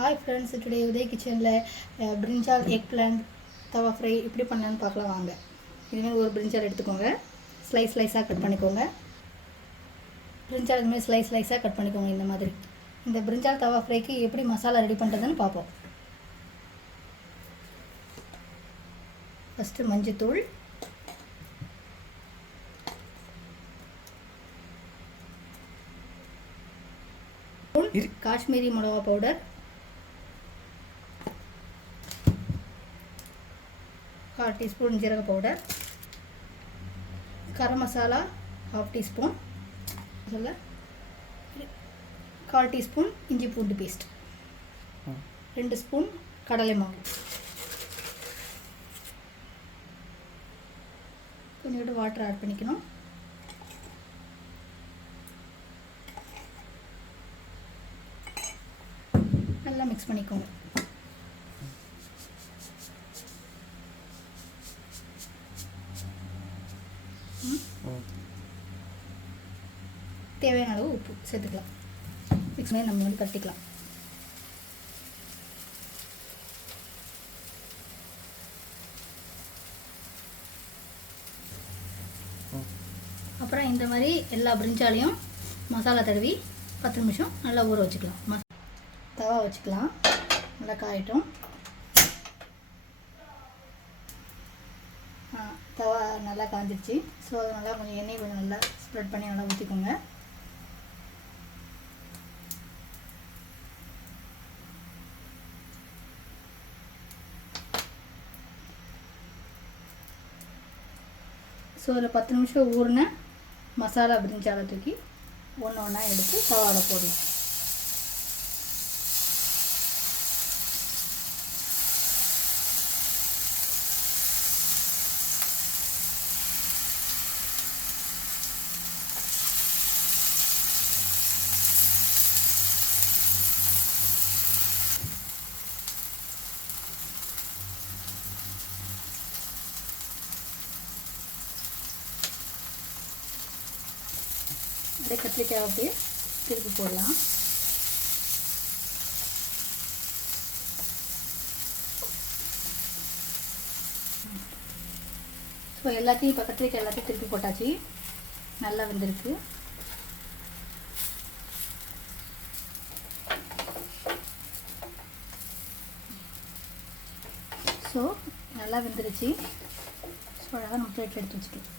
Hi friends, today Uday kitchen brinjal eggplant தவா fry எப்படி பண்ணலான்னு பார்க்கலாம் வாங்க. இதுமாதிரி ஒரு brinjal எடுத்துக்கோங்க, ஸ்லைஸாக கட் பண்ணிக்கோங்க. brinjal இதுமாதிரி ஸ்லைஸாக கட் பண்ணிக்கோங்க. இந்த மாதிரி இந்த brinjal தவா ஃப்ரைக்கு எப்படி மசாலா ரெடி பண்ணுறதுன்னு பார்ப்போம். ஃபஸ்ட்டு மஞ்சத்தூள், காஷ்மீரி மிளகா பவுடர், 1/2 teaspoon ஜீரக powder, garam masala 1/2 teaspoon, 1/4 teaspoon இஞ்சி பூண்டு பேஸ்ட், 2 ஸ்பூன் கடலை மாவு, கொஞ்சோண்டு வாட்டர் ஆட் பண்ணிக்கணும். நல்லா மிக்ஸ் பண்ணிக்கோங்க. தேவையான அளவு உப்பு சேர்த்துக்கலாம். மிக்ஸ் பண்ணி நம்ம வந்து கட்டிக்கலாம். அப்புறம் இந்த மாதிரி எல்லா பிரிஞ்சாலையும் மசாலா தடவி 10 நிமிஷம் நல்லா ஊற வச்சுக்கலாம். தவா வச்சுக்கலாம். நல்லா காயட்டும். தவா நல்லா காஞ்சிடுச்சு. ஸோ நல்லா கொஞ்சம் எண்ணெய் கொஞ்சம் நல்லா ஸ்ப்ரெட் பண்ணி நல்லா ஊற்றிக்கோங்க. ஸோ ஒரு 10 நிமிஷம் ஊறின மசாலா பிரிஞ்சாலை தூக்கி ஒன்று ஒன்றா எடுத்து தவாவில் போடலாம். அப்படியே கத்திரிக்காய் அப்படியே திருப்பி போடலாம். ஸோ எல்லாத்தையும் இப்போ கத்திரிக்காய் எல்லாத்தையும் திருப்பி போட்டாச்சு. நல்லா வெந்திருக்கு. ஸோ நல்லா வெந்துருச்சு. ஸோ அழகாக நம்ம பிளேட்டில் எடுத்து வச்சுக்கலாம்.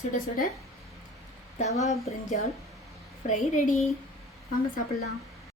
சுட சுட தவா பிரிஞ்சால் ஃப்ரை ரெடி. வாங்க சாப்பிட்லாம்.